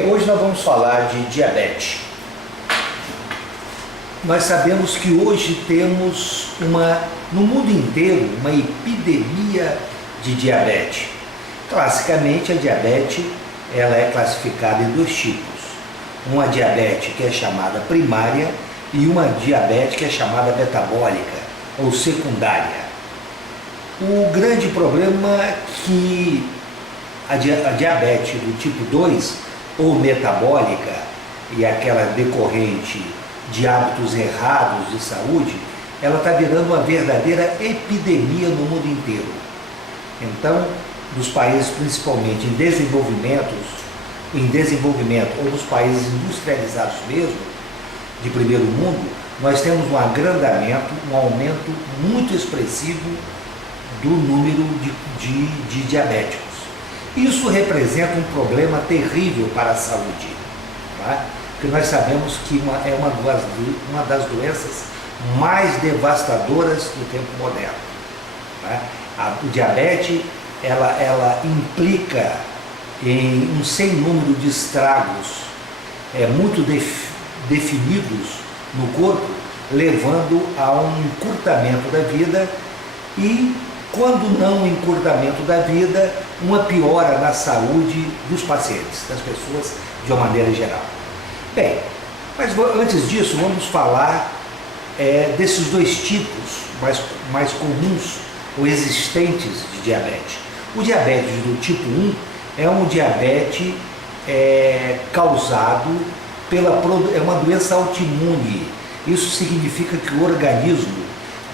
Hoje nós vamos falar de diabetes. Nós sabemos que hoje temos no mundo inteiro uma epidemia de diabetes. Classicamente a diabetes ela é classificada em dois tipos. Uma diabetes que é chamada primária e uma diabetes que é chamada metabólica ou secundária. O grande problema é que a diabetes do tipo 2 ou metabólica e aquela decorrente de hábitos errados de saúde, ela está virando uma verdadeira epidemia no mundo inteiro. Então, nos países principalmente em desenvolvimento ou nos países industrializados mesmo, de primeiro mundo, nós temos um agrandamento, um aumento muito expressivo do número de diabéticos. Isso representa um problema terrível para a saúde, tá? Porque nós sabemos que é uma das doenças mais devastadoras do tempo moderno. Tá? O diabetes ela implica em um sem número de estragos muito definidos no corpo, levando a um encurtamento da vida e, quando não um encurtamento da vida, uma piora na saúde dos pacientes, das pessoas de uma maneira geral. Bem, mas antes disso vamos falar desses dois tipos mais comuns ou existentes de diabetes. O diabetes do tipo 1 é um diabetes causado é uma doença autoimune. Isso significa que o organismo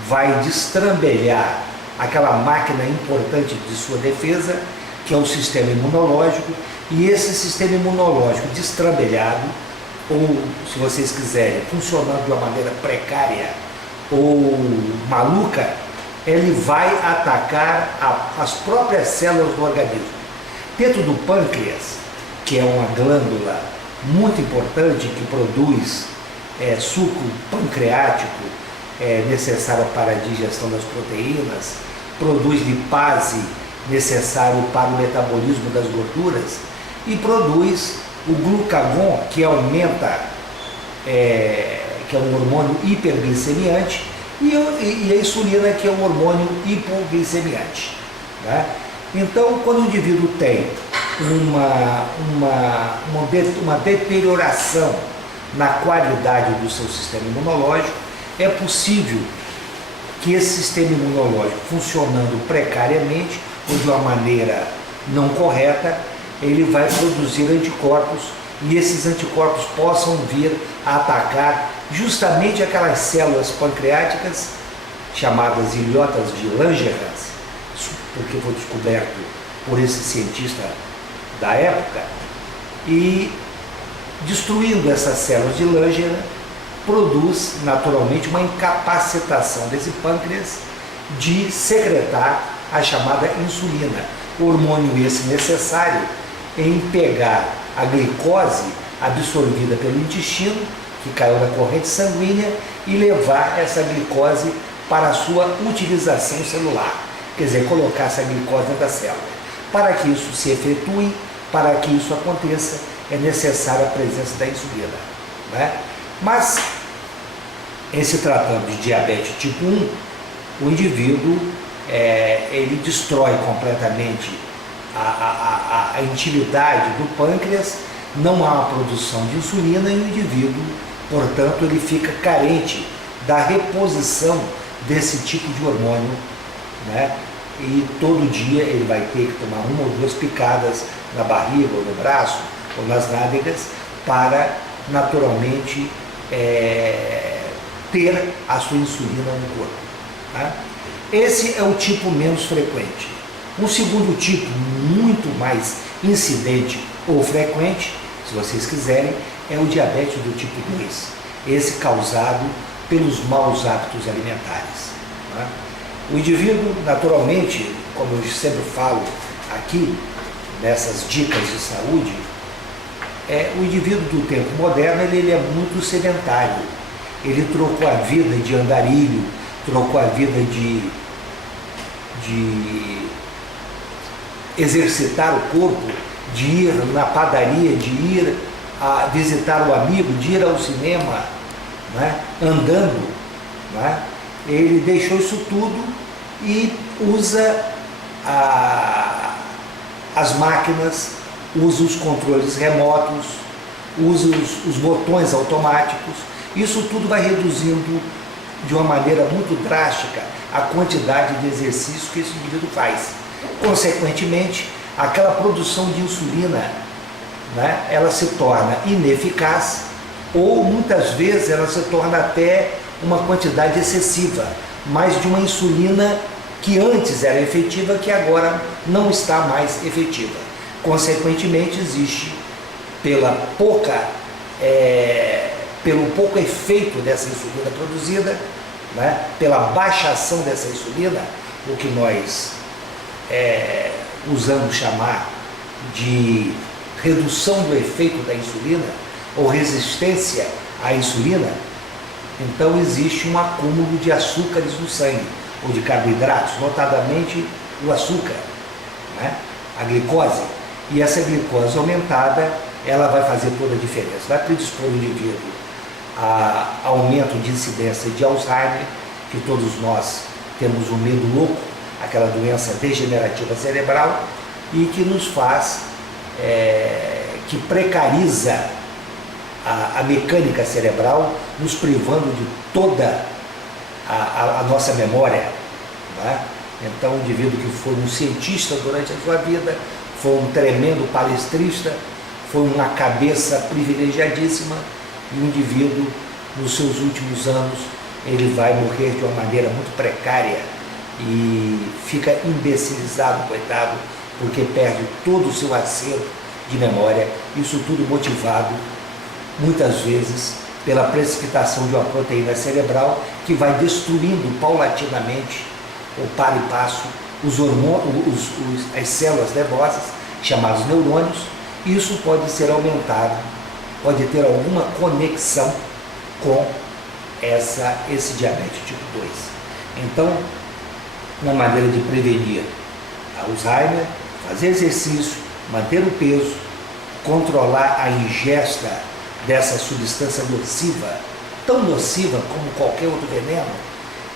vai destrambelhar aquela máquina importante de sua defesa, que é o sistema imunológico, e esse sistema imunológico destrambelhado, ou, se vocês quiserem, funcionando de uma maneira precária ou maluca, ele vai atacar as próprias células do organismo. Dentro do pâncreas, que é uma glândula muito importante que produz suco pancreático, necessário para a digestão das proteínas, produz lipase necessário para o metabolismo das gorduras e produz o glucagon, que aumenta, que é um hormônio hiperglicemiante, e a insulina, que é um hormônio hipoglicemiante. Né? Então, quando o indivíduo tem uma deterioração na qualidade do seu sistema imunológico, é possível que esse sistema imunológico, funcionando precariamente ou de uma maneira não correta, ele vai produzir anticorpos, e esses anticorpos possam vir a atacar justamente aquelas células pancreáticas, chamadas ilhotas de Langerhans, porque foi descoberto por esse cientista da época, e destruindo essas células de Langerhans, produz naturalmente uma incapacitação desse pâncreas de secretar a chamada insulina, hormônio esse necessário em pegar a glicose absorvida pelo intestino, que caiu na corrente sanguínea, e levar essa glicose para a sua utilização celular, quer dizer, colocar essa glicose dentro da célula. Para que isso se efetue, para que isso aconteça, é necessária a presença da insulina. Né? Mas, em se tratando de diabetes tipo 1, o indivíduo ele destrói completamente a intimidade do pâncreas, não há uma produção de insulina e o indivíduo, portanto, ele fica carente da reposição desse tipo de hormônio, né? E todo dia ele vai ter que tomar uma ou duas picadas na barriga ou no braço ou nas nádegas para naturalmente ter a sua insulina no corpo. Tá? Esse é o tipo menos frequente. Um segundo tipo, muito mais incidente ou frequente, se vocês quiserem, é o diabetes do tipo 2. Esse causado pelos maus hábitos alimentares. Tá? O indivíduo, naturalmente, como eu sempre falo aqui, nessas dicas de saúde, o indivíduo do tempo moderno ele é muito sedentário. Ele trocou a vida de andarilho, trocou a vida de exercitar o corpo de ir na padaria, de ir a visitar o amigo, de ir ao cinema, né, andando, né, ele deixou isso tudo e usa as máquinas, usa os controles remotos, usa os botões automáticos. Isso tudo vai reduzindo de uma maneira muito drástica a quantidade de exercício que esse indivíduo faz. Consequentemente, aquela produção de insulina, né, ela se torna ineficaz, ou muitas vezes ela se torna até uma quantidade excessiva, mais de uma insulina que antes era efetiva, que agora não está mais efetiva. Consequentemente, existe, pelo pouco efeito dessa insulina produzida, né, pela baixa ação dessa insulina, o que nós usamos chamar de redução do efeito da insulina ou resistência à insulina, então existe um acúmulo de açúcares no sangue, ou de carboidratos, notadamente o açúcar, né, a glicose. E essa glicose aumentada, ela vai fazer toda a diferença, vai predispor o indivíduo a aumento de incidência de Alzheimer, que todos nós temos um medo louco, aquela doença degenerativa cerebral, e que nos faz, que precariza a mecânica cerebral, nos privando de toda a nossa memória, né? Então, um indivíduo que foi um cientista durante a sua vida, foi um tremendo palestrista, foi uma cabeça privilegiadíssima, e o indivíduo, nos seus últimos anos, ele vai morrer de uma maneira muito precária e fica imbecilizado, coitado, porque perde todo o seu acervo de memória, isso tudo motivado, muitas vezes, pela precipitação de uma proteína cerebral que vai destruindo paulatinamente, ou para e passo, os hormônios, as células nervosas, chamadas neurônios. Isso pode ser aumentado, pode ter alguma conexão com esse diabetes tipo 2. Então, uma maneira de prevenir Alzheimer, fazer exercício, manter o peso, controlar a ingesta dessa substância nociva, tão nociva como qualquer outro veneno,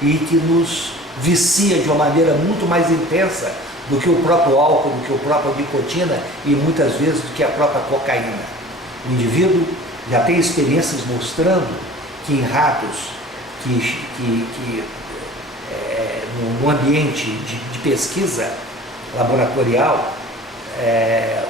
e que nos vicia de uma maneira muito mais intensa do que o próprio álcool, do que a própria nicotina e muitas vezes do que a própria cocaína. O indivíduo já tem experiências mostrando que em ratos, no ambiente de pesquisa laboratorial,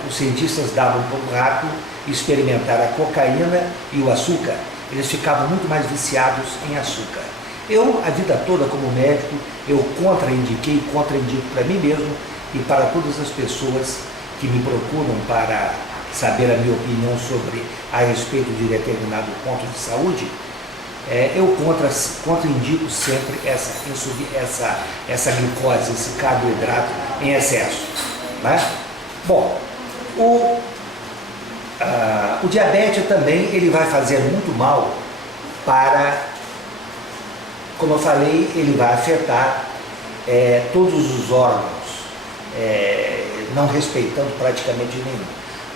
os cientistas davam para o rato experimentar a cocaína e o açúcar. Eles ficavam muito mais viciados em açúcar. Eu, a vida toda como médico, eu contraindiquei, contraindico para mim mesmo e para todas as pessoas que me procuram para saber a minha opinião a respeito de determinado ponto de saúde, eu contraindico sempre essa glicose, esse carboidrato em excesso, né? Bom, o diabetes também ele vai fazer muito mal como eu falei, ele vai afetar todos os órgãos, não respeitando praticamente nenhum.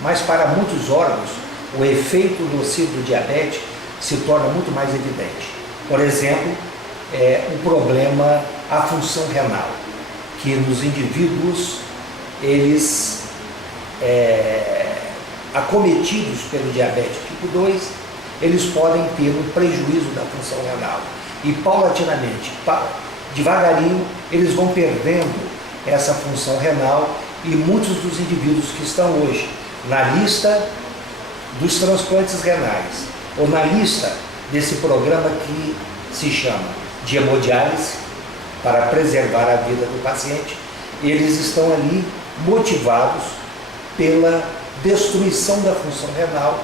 Mas para muitos órgãos, o efeito nocivo do diabetes se torna muito mais evidente. Por exemplo, o problema, a função renal, que nos indivíduos, eles acometidos pelo diabetes tipo 2, eles podem ter um prejuízo da função renal. E paulatinamente, devagarinho, eles vão perdendo essa função renal, e muitos dos indivíduos que estão hoje na lista dos transplantes renais, ou na lista desse programa que se chama de hemodiálise, para preservar a vida do paciente, eles estão ali motivados pela destruição da função renal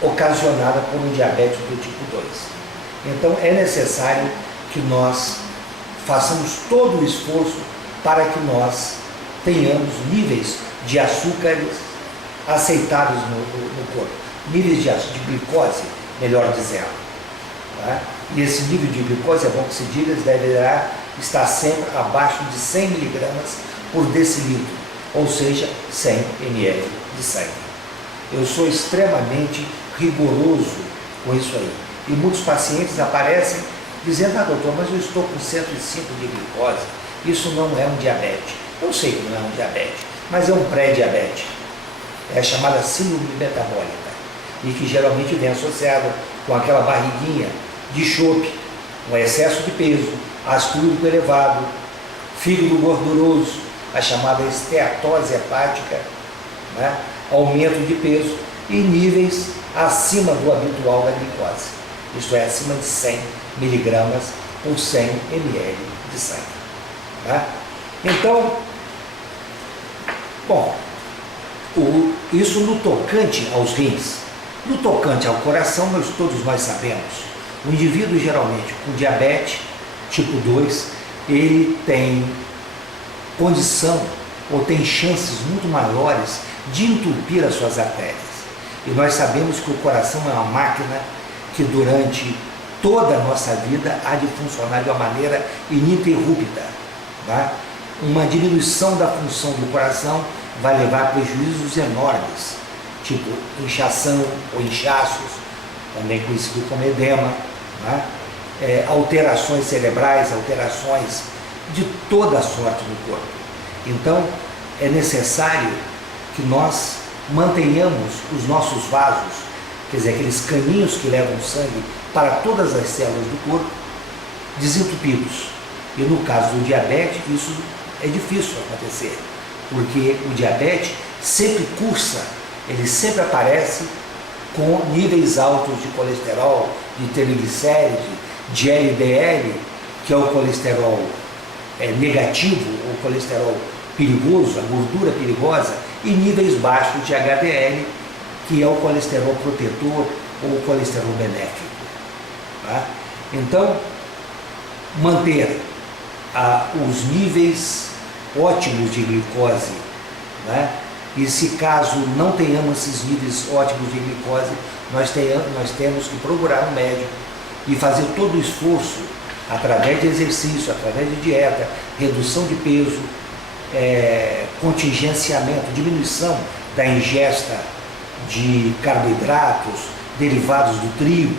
ocasionada por um diabetes do tipo 2. Então é necessário que nós façamos todo o esforço para que nós tenhamos níveis de açúcares aceitáveis no corpo, níveis de glicose, melhor dizendo. Tá? E esse nível de glicose, é bom que se diga, deverá estar sempre abaixo de 100 miligramas por decilitro, ou seja, 100 ml de sangue. Eu sou extremamente rigoroso com isso aí. E muitos pacientes aparecem dizendo: ah, doutor, mas eu estou com 105 de glicose, isso não é um diabetes. Eu sei que não é um diabetes, mas é um pré-diabetes. É a chamada síndrome metabólica, e que geralmente vem associada com aquela barriguinha de chope, um excesso de peso, ácido úrico elevado, fígado gorduroso, a chamada esteatose hepática, né? Aumento de peso e níveis acima do habitual da glicose, isto é, acima de 100 miligramas por 100 ml de sangue. Né? Então, bom, isso no tocante aos rins. No tocante ao coração, todos nós sabemos, o indivíduo geralmente com diabetes tipo 2, ele tem condição ou tem chances muito maiores de entupir as suas artérias. E nós sabemos que o coração é uma máquina que durante toda a nossa vida há de funcionar de uma maneira ininterrupta. Tá? Uma diminuição da função do coração vai levar a prejuízos enormes, tipo inchação ou inchaços, também conhecido como edema, tá? Alterações cerebrais, alterações de toda a sorte no corpo. Então, é necessário que nós mantenhamos os nossos vasos, quer dizer, aqueles caninhos que levam sangue para todas as células do corpo, desentupidos. E no caso do diabetes, isso é difícil acontecer, porque o diabetes sempre cursa, ele sempre aparece com níveis altos de colesterol, de triglicérides, de LDL, que é o colesterol negativo, o colesterol perigoso, a gordura perigosa, e níveis baixos de HDL, que é o colesterol protetor ou o colesterol benéfico. Tá? Então, manter os níveis ótimos de glicose, né? E se caso não tenhamos esses níveis ótimos de glicose, nós temos que procurar um médico e fazer todo o esforço através de exercício, através de dieta, redução de peso, contingenciamento, diminuição da ingesta de carboidratos, derivados do trigo,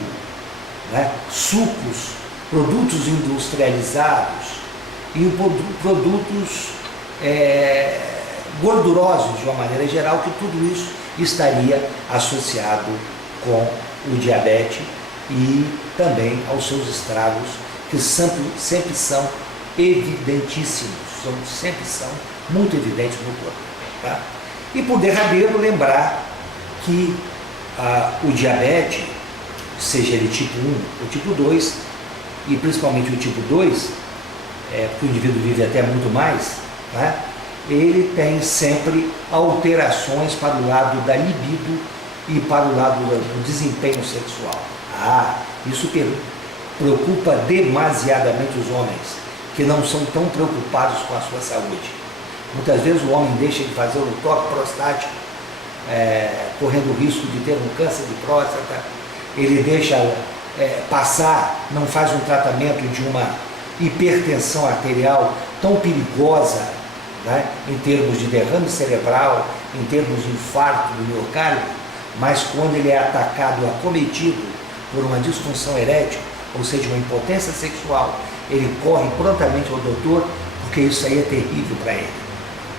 né? Sucos, produtos industrializados e produtos gordurosos de uma maneira geral, que tudo isso estaria associado com o diabetes e também aos seus estragos, que sempre são evidentíssimos, sempre são muito evidentes no corpo. Tá? E por derradeiro, lembrar que o diabetes, seja ele tipo 1 ou tipo 2, e principalmente o tipo 2, porque o indivíduo vive até muito mais, tá? Ele tem sempre alterações para o lado da libido e para o lado do desempenho sexual. Isso preocupa demasiadamente os homens, que não são tão preocupados com a sua saúde. Muitas vezes o homem deixa de fazer um toque prostático, correndo o risco de ter um câncer de próstata, ele deixa passar, não faz um tratamento de uma hipertensão arterial tão perigosa, né, em termos de derrame cerebral, em termos de infarto do miocárdio, mas quando ele é atacado, acometido por uma disfunção erétil, ou seja, uma impotência sexual, ele corre prontamente ao doutor, porque isso aí é terrível para ele.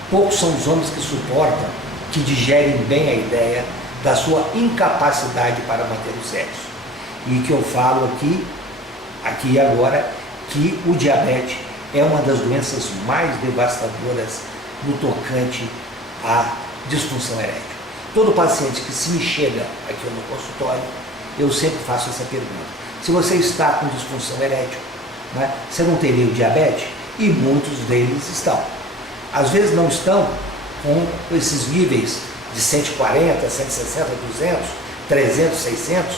Poucos são os homens que suportam, que digerem bem a ideia da sua incapacidade para manter o sexo. E que eu falo aqui e agora, que o diabetes é uma das doenças mais devastadoras no tocante à disfunção erétil. Todo paciente que se me chega aqui no consultório, eu sempre faço essa pergunta: se você está com disfunção erétil, né, você não teria o diabetes? E muitos deles estão. Às vezes não estão com esses níveis de 140, 160, 200, 300, 600,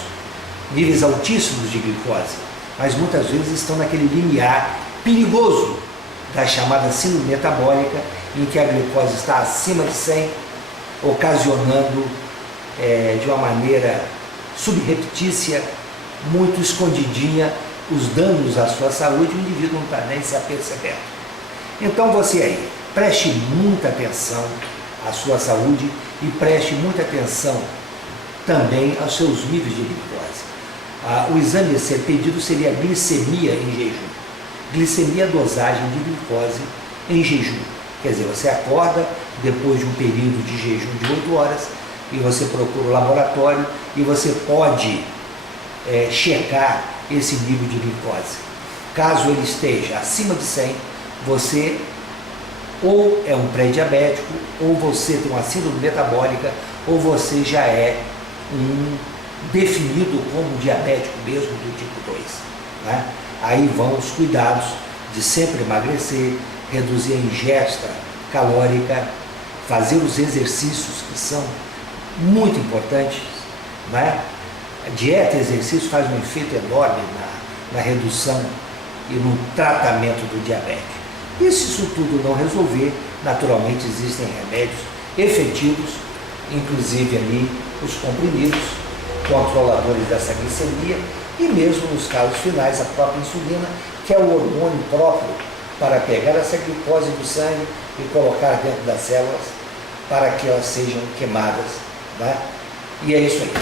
níveis altíssimos de glicose, mas muitas vezes estão naquele limiar perigoso da chamada síndrome metabólica, em que a glicose está acima de 100, ocasionando de uma maneira subreptícia, muito escondidinha, os danos à sua saúde, o indivíduo não está nem se apercebendo. Então você aí, preste muita atenção a sua saúde e preste muita atenção também aos seus níveis de glicose. O exame a ser pedido seria a glicemia em jejum. Glicemia é a dosagem de glicose em jejum. Quer dizer, você acorda depois de um período de jejum de 8 horas e você procura o laboratório e você pode checar esse nível de glicose. Caso ele esteja acima de 100, você ou é um pré-diabético, ou você tem uma síndrome metabólica, ou você já é um definido como diabético mesmo do tipo 2. Né? Aí vão os cuidados de sempre emagrecer, reduzir a ingesta calórica, fazer os exercícios que são muito importantes. Né? A dieta e exercício faz um efeito enorme na redução e no tratamento do diabetes. E se isso tudo não resolver, naturalmente existem remédios efetivos, inclusive ali os comprimidos, controladores dessa glicemia e mesmo nos casos finais a própria insulina, que é o hormônio próprio para pegar essa glicose do sangue e colocar dentro das células para que elas sejam queimadas. Né? E é isso aí.